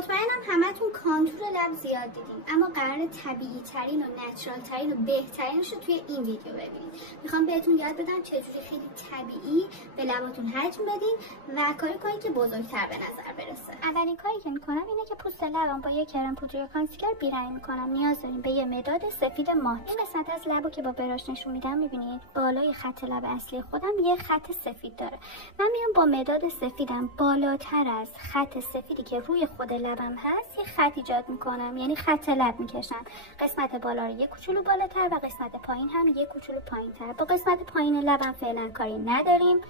مطمئنم همتون کانتور لب زیاد دیدین، اما قرار طبیعی ترین و نچرال ترین و بهترینش رو توی این ویدیو ببینید. میخوام بهتون یاد بدم چجوری خیلی طبیعی به لباتون حجم بدین و کاری کنید که بزرگتر به نظر برسه. اولین کاری که میکنم اینه که پوست لبم با یه کرم پودر یا کانسیلر بی‌رنگ میکنم. نیاز داریم به یه مداد سفید مات. این قسمت از لبو که با براش نشون میدم میبینید بالای خط لب اصلی خودم یه خط سفید داره. من میام با مداد سفیدم بالاتر از خط سفیدی که روی خود لبم هست یه خط ایجاد میکنم، یعنی خط لب میکشم. قسمت بالا رو یه کوچولو بالاتر و قسمت پایین هم یه کوچولو پایینتر. با قسمت پایین لبم فعلا کاری نداریم.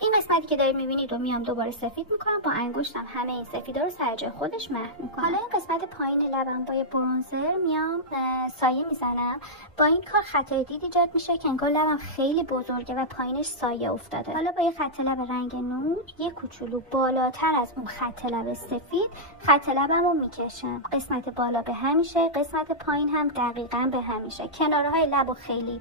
این قسمتی که دارید میبینید رو میام دوباره سفید میکنم. با انگشتم همه این سفیدا رو سر جای خودش محو میکنم. حالا این قسمت پایین لبم با یه برونزر میام سایه میزنم. با این کار خطای دید ایجاد میشه که انگار لبم خیلی بزرگه و پایینش سایه افتاده. حالا با یه خط لب رنگ نور یه کوچولو بالاتر از اون خط لب سفید خط لبم رو میکشم. قسمت بالا به همیشه، قسمت پایین هم دقیقاً به همیشه. کنارهای لبو خیلی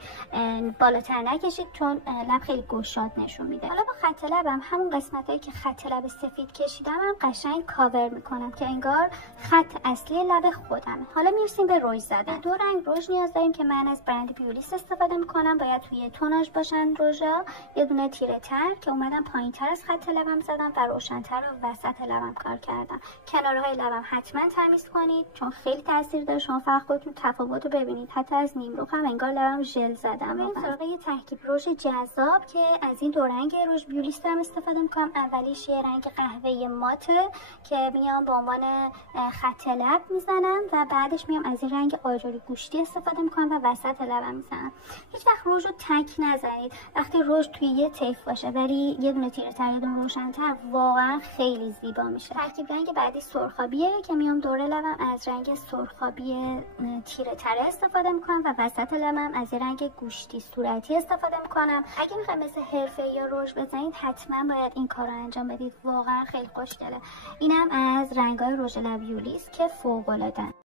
بالاتر نکشید چون لب خیلی گشاد نشون میده. حالا با خط لبم همون قسمتایی که خط لب سفید کشیدم هم قشنگ کاور میکنم که انگار خط اصلی لب خودمه. حالا میرسیم به رژ زدن. دو رنگ رژ نیاز داریم که من از برند بیولیست استفاده میکنم. باید توی توناژ باشن رژا. یه دونه تیره تر که اومدم پایینتر از خط لبم زدم و روشن‌تر و وسط لبم کار کردم. کنارهای لبم حتما تمیز کنید چون خیلی تاثیر داره. شما فقط خودتون تفاوت رو ببینید. حتی از نیمرو هم انگار لبم ژل زدم. این سراغ یه ترکیب رژ جذاب که از این دو رنگ رژ بیولیست هم استفاده میکنم. اولیش یه رنگ قهوه‌ای ماته که میام به عنوان خط لب میزنم و بعدش میام از این رنگ آجوری گوشتی استفاده میکنم و وسط لبم میزنم. هیچ وقت رژ رو تک نزنید. وقتی رژ توی یه طیف باشه ولی یه دونه تیره تر یه دونه روشن‌تر واقعا خیلی زیبا میشه. ترکیب رنگ بعدی سرخابیه که میام دور لبم از رنگ سرخابی تیره تر استفاده میکنم و وسط لبم از این رنگ گوشتی صورتی استفاده میکنم. اگه میخواید مثل حرفه‌ای یا رژ بزنید حتما باید این کار رو انجام بدید. واقعا خیلی خوشگله. اینم از رنگ‌های رژ لب بیولیست که فوق‌العاده‌ان.